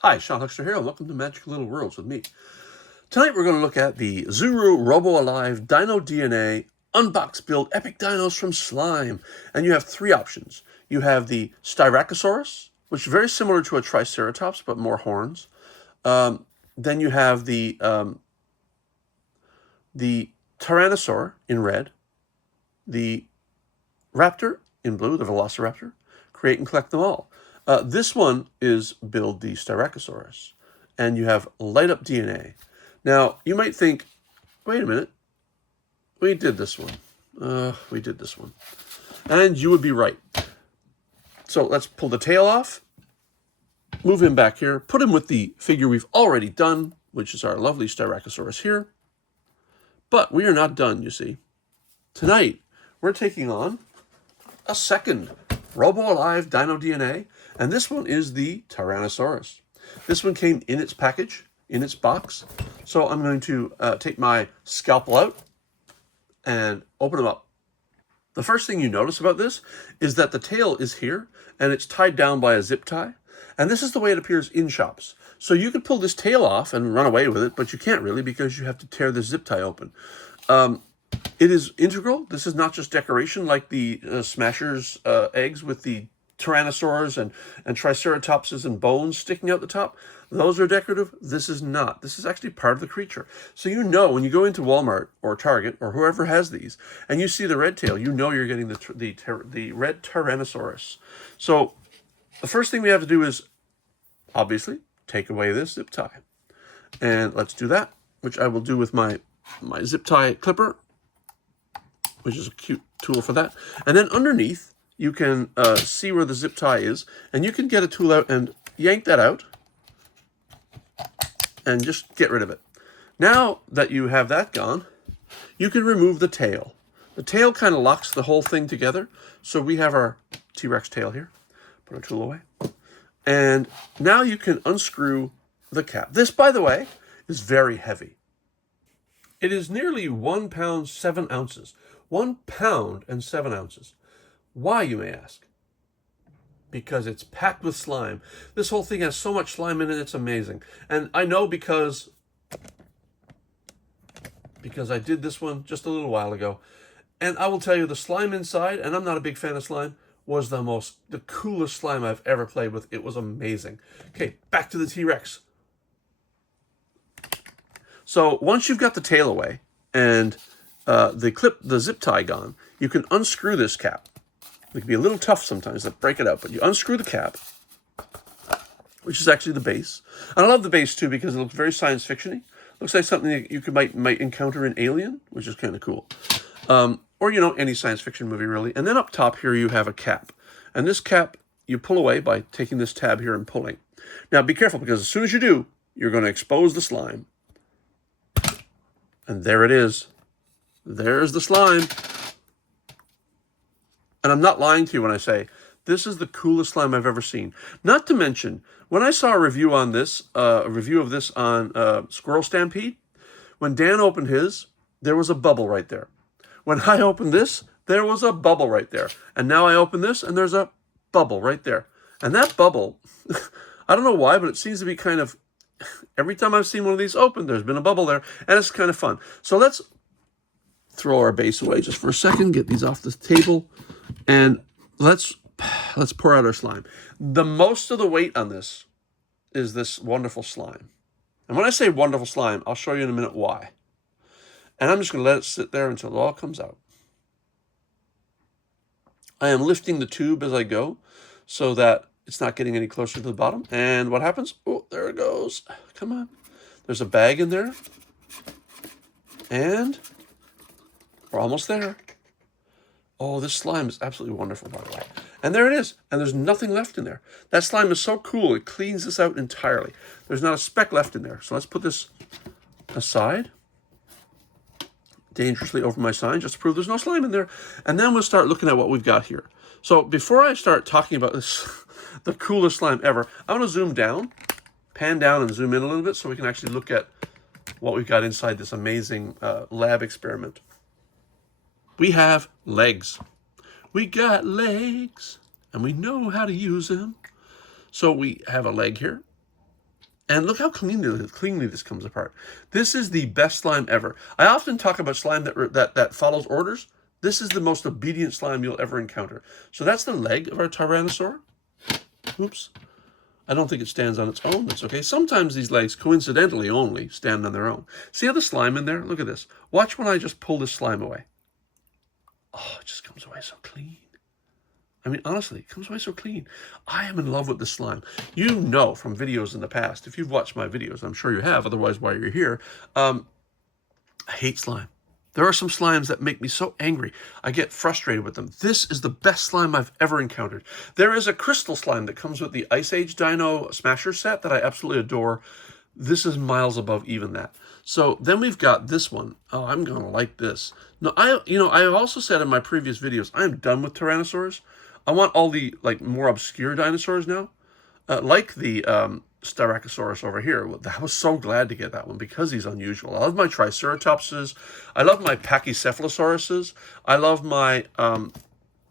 Hi, Sean Huxter here, and welcome to Magical Little Worlds with me. Tonight we're going to look at the Zuru Robo Alive Dino DNA Unbox Build Epic Dinos from Slime. And you have three options. You have the Styracosaurus, which is very similar to a Triceratops, but more horns. Then you have the Tyrannosaur in red, the Raptor in blue, the Velociraptor. Create and collect them all. This one is build the Styracosaurus, and you have light up DNA. Now, you might think, wait a minute, we did this one. And you would be right. So let's pull the tail off, move him back here, put him with the figure we've already done, which is our lovely Styracosaurus here. But we are not done, you see. Tonight, we're taking on a second Robo Alive Dino DNA, and this one is the Tyrannosaurus. This one came in its package, in its box, so I'm going to take my scalpel out and open them up. The first thing you notice about this is that the tail is here, and it's tied down by a zip tie, and this is the way it appears in shops. So you could pull this tail off and run away with it, but you can't really because you have to tear the zip tie open. It is integral. This is not just decoration like the Smashers eggs with the Tyrannosaurs and Triceratopses and bones sticking out the top. Those are decorative. This is not. This is actually part of the creature. So you know when you go into Walmart or Target or whoever has these and you see the red tail, you know you're getting the red Tyrannosaurus. So the first thing we have to do is, obviously, take away this zip tie. And let's do that, which I will do with my zip tie clipper, which is a cute tool for that. And then underneath, you can see where the zip tie is, and you can get a tool out and yank that out and just get rid of it. Now that you have that gone, you can remove the tail. The tail kind of locks the whole thing together. So we have our T-Rex tail here. Put our tool away. And now you can unscrew the cap. This, by the way, is very heavy. It is nearly 1 pound 7 ounces. 1 pound and 7 ounces. Why, you may ask? Because it's packed with slime. This whole thing has so much slime in it, it's amazing. And I know because I did this one just a little while ago. And I will tell you, the slime inside, and I'm not a big fan of slime, was the coolest slime I've ever played with. It was amazing. Okay, back to the T-Rex. So once you've got the tail away and the zip tie gone, you can unscrew this cap. It can be a little tough sometimes to break it out, but you unscrew the cap, which is actually the base. And I love the base too because it looks very science fiction-y. Looks like something that you might encounter in Alien, which is kind of cool. Or, you know, any science fiction movie, really. And then up top here, you have a cap. And this cap, you pull away by taking this tab here and pulling. Now, be careful, because as soon as you do, you're going to expose the slime. And there it is. There's the slime. And I'm not lying to you when I say, this is the coolest slime I've ever seen. Not to mention, when I saw a review on this, a review of this on Squirrel Stampede, when Dan opened his, there was a bubble right there. When I opened this, there was a bubble right there. And now I open this, and there's a bubble right there. And that bubble, I don't know why, but it seems to be kind of, every time I've seen one of these open, there's been a bubble there, and it's kind of fun. So let's throw our base away just for a second, get these off the table, and let's pour out our slime. The most of the weight on this is this wonderful slime. And when I say wonderful slime, I'll show you in a minute why. And I'm just going to let it sit there until it all comes out. I am lifting the tube as I go so that it's not getting any closer to the bottom. And what happens? Oh, there it goes. Come on. There's a bag in there. And we're almost there. Oh, this slime is absolutely wonderful, by the way. And there it is. And there's nothing left in there. That slime is so cool. It cleans this out entirely. There's not a speck left in there. So let's put this aside. Dangerously over my sign, just to prove there's no slime in there. And then we'll start looking at what we've got here. So before I start talking about this, the coolest slime ever, I'm going to zoom down, pan down and zoom in a little bit so we can actually look at what we've got inside this amazing lab experiment. We have legs. We got legs, and we know how to use them. So we have a leg here, And look how cleanly this comes apart. This is the best slime ever. I often talk about slime that follows orders. This is the most obedient slime you'll ever encounter. So that's the leg of our Tyrannosaur. Oops. I don't think it stands on its own. That's okay. Sometimes these legs, coincidentally only, stand on their own. See how the slime in there? Look at this. Watch when I just pull this slime away. Oh, it just comes away so clean. I mean, honestly, it comes away so clean. I am in love with this slime. You know from videos in the past, if you've watched my videos, I'm sure you have, otherwise why you're here, I hate slime. There are some slimes that make me so angry. I get frustrated with them. This is the best slime I've ever encountered. There is a crystal slime that comes with the Ice Age Dino Smasher set that I absolutely adore. This is miles above even that. So then we've got this one. Oh, I'm going to like this. No, I've also said in my previous videos, I'm done with Tyrannosaurs. I want all the more obscure dinosaurs now, like the Styracosaurus over here. I was so glad to get that one because he's unusual. I love my Triceratopses. I love my Pachycephalosauruses. I love my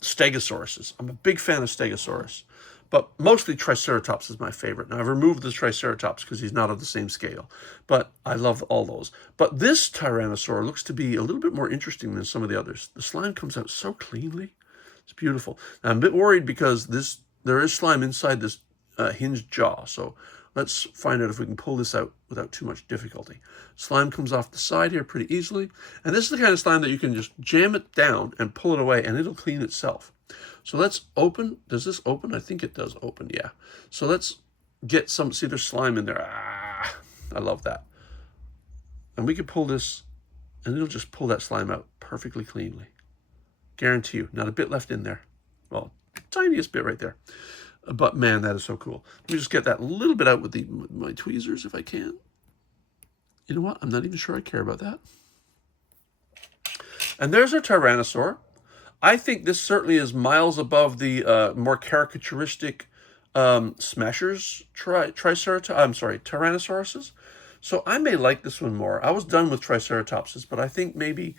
Stegosauruses. I'm a big fan of Stegosaurus, but mostly Triceratops is my favorite. Now, I've removed the Triceratops because he's not of the same scale, but I love all those. But this Tyrannosaur looks to be a little bit more interesting than some of the others. The slime comes out so cleanly. It's beautiful. Now, I'm a bit worried because there is slime inside this hinged jaw. So let's find out if we can pull this out without too much difficulty. Slime comes off the side here pretty easily. And this is the kind of slime that you can just jam it down and pull it away and it'll clean itself. So let's open. Does this open? I think it does open, yeah. So let's get some, see there's slime in there. Ah, I love that. And we can pull this and it'll just pull that slime out perfectly cleanly. Guarantee you, not a bit left in there. Well, tiniest bit right there. But man, that is so cool. Let me just get that little bit out with my tweezers if I can. You know what? I'm not even sure I care about that. And there's our Tyrannosaur. I think this certainly is miles above the more caricaturistic smashers Tyrannosauruses. So I may like this one more. I was done with Triceratopses, but I think maybe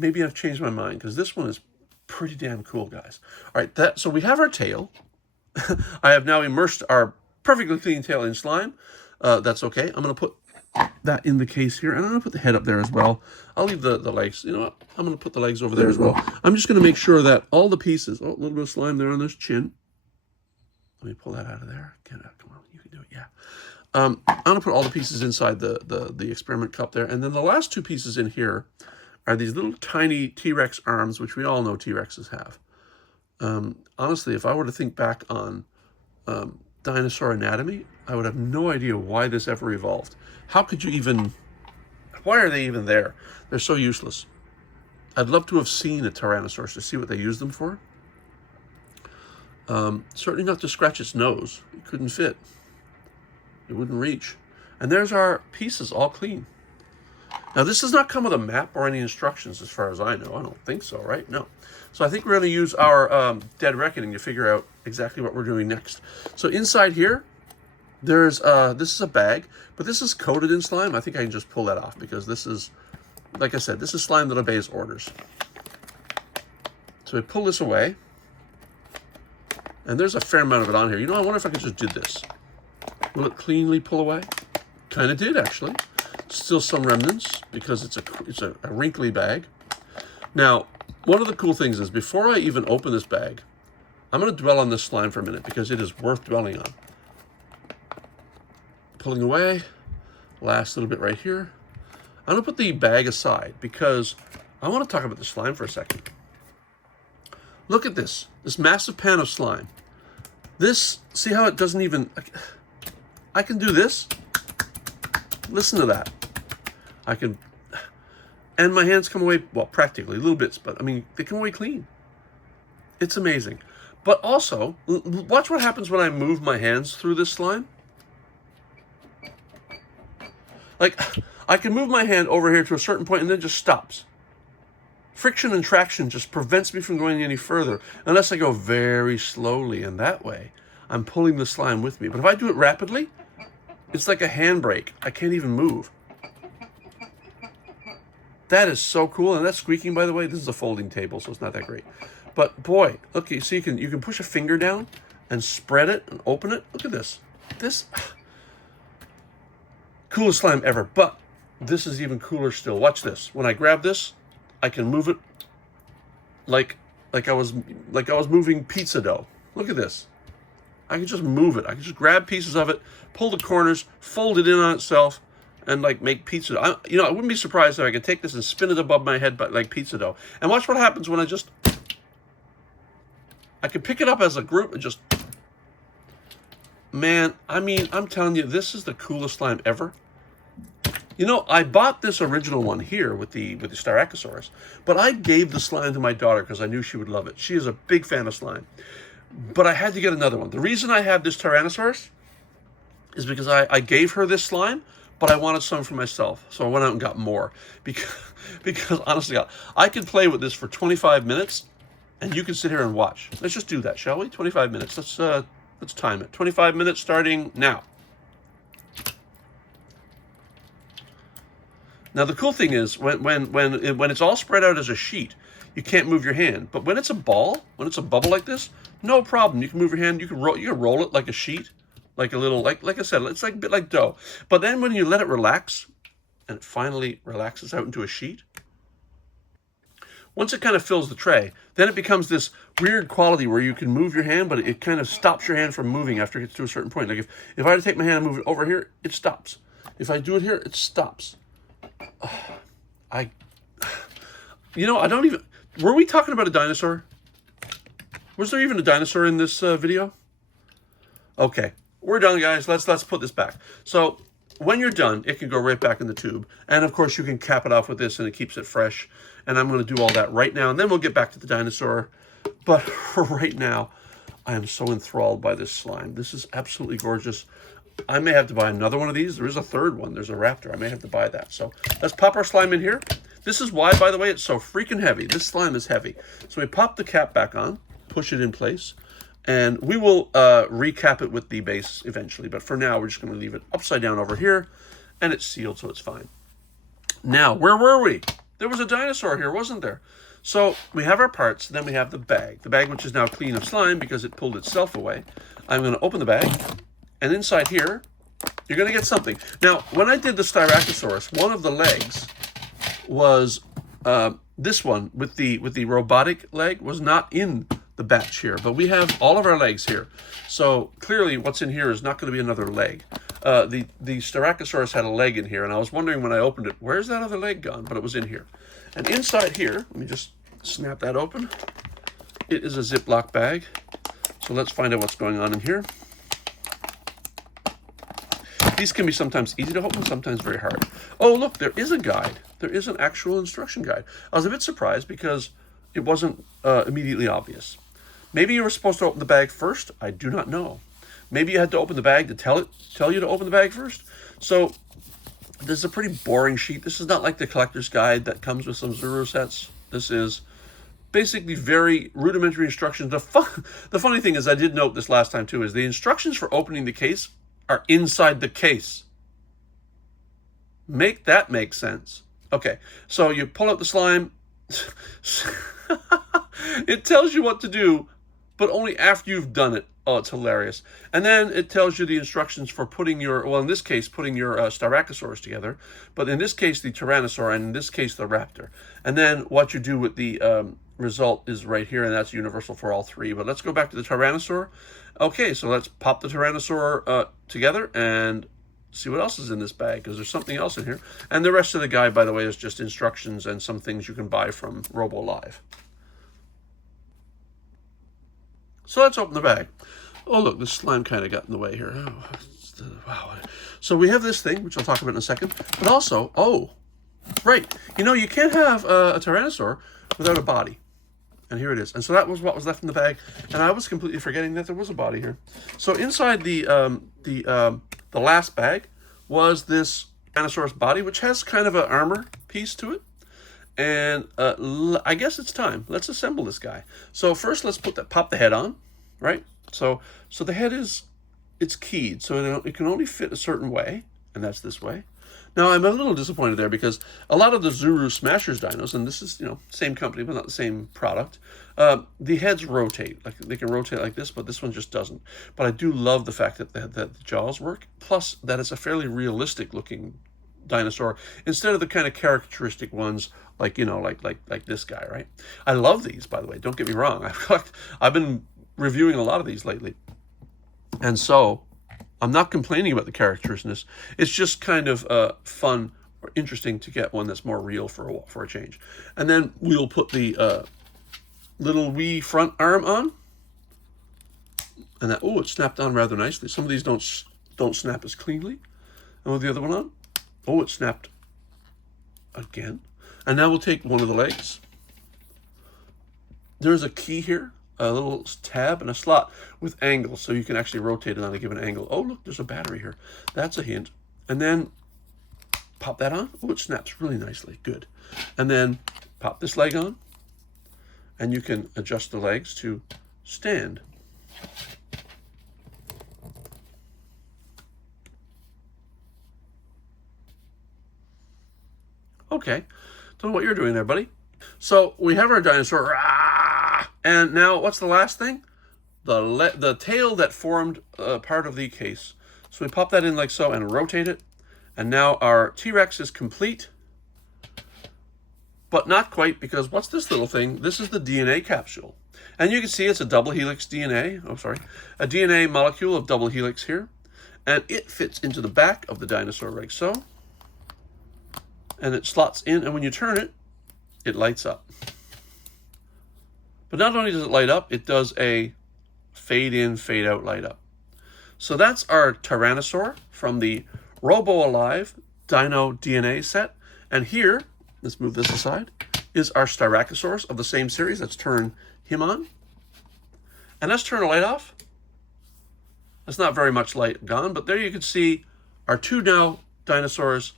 I've changed my mind because this one is pretty damn cool, guys. All right, so we have our tail. I have now immersed our perfectly clean tail in slime. That's okay. I'm going to put that in the case here, and I'm going to put the head up there as well. I'll leave the legs. You know what? I'm going to put the legs over there as well. I'm just going to make sure that all the pieces, oh, a little bit of slime there on this chin. Let me pull that out of there. Get it out. Come on, you can do it. Yeah. I'm going to put all the pieces inside the experiment cup there, and then the last two pieces in here are these little tiny T-Rex arms, which we all know T-Rexes have. Honestly, if I were to think back on dinosaur anatomy, I would have no idea why this ever evolved. How could you even... Why are they even there? They're so useless. I'd love to have seen a Tyrannosaurus to see what they used them for. Certainly not to scratch its nose. It couldn't fit. It wouldn't reach. And there's our pieces all clean. Now, this does not come with a map or any instructions as far as I know. I don't think so, right? No. So I think we're going to use our Dead Reckoning to figure out exactly what we're doing next. So inside here, there's this is a bag, but this is coated in slime. I think I can just pull that off because this is, like I said, this is slime that obeys orders. So we pull this away, and there's a fair amount of it on here. You know, I wonder if I could just do this. Will it cleanly pull away? Kind of did, actually. Still some remnants because it's a wrinkly bag. Now, one of the cool things is before I even open this bag, I'm going to dwell on this slime for a minute because it is worth dwelling on. Pulling away, last little bit right here. I'm going to put the bag aside because I want to talk about the slime for a second. Look at this massive pan of slime. This, see how it doesn't even, I can do this. Listen to that. I can, and my hands come away, well, practically, little bits, but I mean, they come away clean. It's amazing. But also, watch what happens when I move my hands through this slime. Like, I can move my hand over here to a certain point and then it just stops. Friction and traction just prevents me from going any further unless I go very slowly, and that way I'm pulling the slime with me. But if I do it rapidly, it's like a handbrake. I can't even move. That is so cool. And that's squeaking, by the way. This is a folding table, so it's not that great. But boy, look, you see, you can push a finger down and spread it and open it. Look at this. Coolest slime ever. But this is even cooler still. Watch this. When I grab this, I can move it like I was moving pizza dough. Look at this. I can just move it. I can just grab pieces of it, pull the corners, fold it in on itself, and like make pizza dough. I wouldn't be surprised if I could take this and spin it above my head like pizza dough. And watch what happens when I can pick it up as a group and just, man, I mean, I'm telling you, this is the coolest slime ever. You know, I bought this original one here with the Styracosaurus, but I gave the slime to my daughter because I knew she would love it. She is a big fan of slime. But I had to get another one. The reason I have this Tyrannosaurus is because I gave her this slime, but I wanted some for myself. So I went out and got more. Because honestly, I could play with this for 25 minutes, and you can sit here and watch. Let's just do that, shall we? 25 minutes. Let's time it. 25 minutes starting now. Now the cool thing is when it's all spread out as a sheet, you can't move your hand. But when it's a ball, when it's a bubble like this, no problem. You can move your hand. You can roll it like a sheet, like a little like I said, it's like a bit like dough. But then when you let it relax, and it finally relaxes out into a sheet, once it kind of fills the tray, then it becomes this weird quality where you can move your hand, but it kind of stops your hand from moving after it gets to a certain point. Like if I were to take my hand and move it over here, it stops. If I do it here, it stops. I don't even... Were we talking about a dinosaur? Was there even a dinosaur in this video? Okay, we're done, guys. Let's put this back. So when you're done, it can go right back in the tube. And of course, you can cap it off with this and it keeps it fresh. And I'm going to do all that right now. And then we'll get back to the dinosaur. But for right now, I am so enthralled by this slime. This is absolutely gorgeous. I may have to buy another one of these. There is a third one. There's a raptor. I may have to buy that. So let's pop our slime in here. This is why, by the way, it's so freaking heavy. This slime is heavy. So we pop the cap back on, push it in place, and we will recap it with the base eventually. But for now, we're just going to leave it upside down over here, and it's sealed, so it's fine. Now, where were we? There was a dinosaur here, wasn't there? So we have our parts, then we have the bag which is now clean of slime because it pulled itself away. I'm going to open the bag. And inside here, you're going to get something. Now, when I did the Styracosaurus, one of the legs was this one with the robotic leg was not in the batch here. But we have all of our legs here. So clearly what's in here is not going to be another leg. The Styracosaurus had a leg in here, and I was wondering when I opened it, where's that other leg gone? But it was in here. And inside here, let me just snap that open. It is a Ziploc bag. So let's find out what's going on in here. These can be sometimes easy to open, sometimes very hard. Oh, look, there is a guide. There is an actual instruction guide. I was a bit surprised because it wasn't immediately obvious. Maybe you were supposed to open the bag first. I do not know. Maybe you had to open the bag to tell you to open the bag first. So this is a pretty boring sheet. This is not like the collector's guide that comes with some Zuru sets. This is basically very rudimentary instructions. The funny thing is, I did note this last time too, is the instructions for opening the case are inside the case. Make that make sense. Okay, so you pull out the slime. It tells you what to do, but only after you've done it. Oh, it's hilarious. And then it tells you the instructions for putting your, well, in this case, putting your Styracosaurus together, but in this case, the Tyrannosaur, and in this case, the raptor. And then what you do with the result is right here, and that's universal for all three. But let's go back to the Tyrannosaur. Okay, so let's pop the Tyrannosaur together and see what else is in this bag, because there's something else in here. And the rest of the guide, by the way, is just instructions and some things you can buy from Robo Live. So let's open the bag. Oh, look, this slime kind of got in the way here. Oh, wow. So we have this thing, which I'll talk about in a second. But also, oh, right. You know, you can't have a Tyrannosaur without a body. And here it is. And so that was what was left in the bag. And I was completely forgetting that there was a body here. So inside the last bag was this Tyrannosaurus body, which has kind of an armor piece to it. And I guess it's time. Let's assemble this guy. So first, let's pop the head on, right? So the head it's keyed, so it can only fit a certain way, and that's this way. Now, I'm a little disappointed there because a lot of the Zuru Smashers dinos, and this is, same company, but not the same product, the heads rotate. Like, they can rotate like this, but this one just doesn't. But I do love the fact that the jaws work, plus that it's a fairly realistic looking dinosaur instead of the kind of characteristic ones like, like this guy, right? I love these, by the way. Don't get me wrong. I've been reviewing a lot of these lately. And so I'm not complaining about the characteristicness. It's just kind of fun or interesting to get one that's more real for a change. And then we'll put the little wee front arm on. And that, it snapped on rather nicely. Some of these don't snap as cleanly. And with the other one on, it snapped again. And now we'll take one of the legs. There's a key here, a little tab and a slot with angles, so you can actually rotate it on a given angle. Oh, look, there's a battery here. That's a hint. And then pop that on. It snaps really nicely. Good. And then pop this leg on, and you can adjust the legs to stand. Okay, don't know what you're doing there, buddy. So we have our dinosaur, and now what's the last thing? The tail that formed part of the case. So we pop that in like so and rotate it, and now our T-Rex is complete, but not quite, because what's this little thing? This is the DNA capsule, and you can see it's a double helix DNA. A DNA molecule of double helix here, and it fits into the back of the dinosaur like so. And it slots in, and when you turn it, it lights up. But not only does it light up, it does a fade in, fade out light up. So that's our Tyrannosaur from the Robo Alive Dino DNA set. And here, let's move this aside, is our Styracosaurus of the same series. Let's turn him on. And let's turn the light off. That's not very much light gone, but there you can see our two now dinosaurs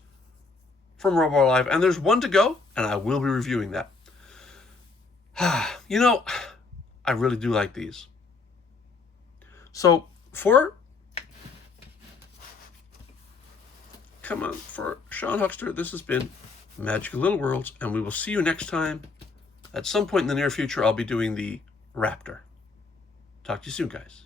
from Robo Alive, and there's one to go, and I will be reviewing that. I really do like these. So for Sean Huckster, this has been Magical Little Worlds, and we will see you next time. At some point in the near future, I'll be doing the Raptor. Talk to you soon, guys.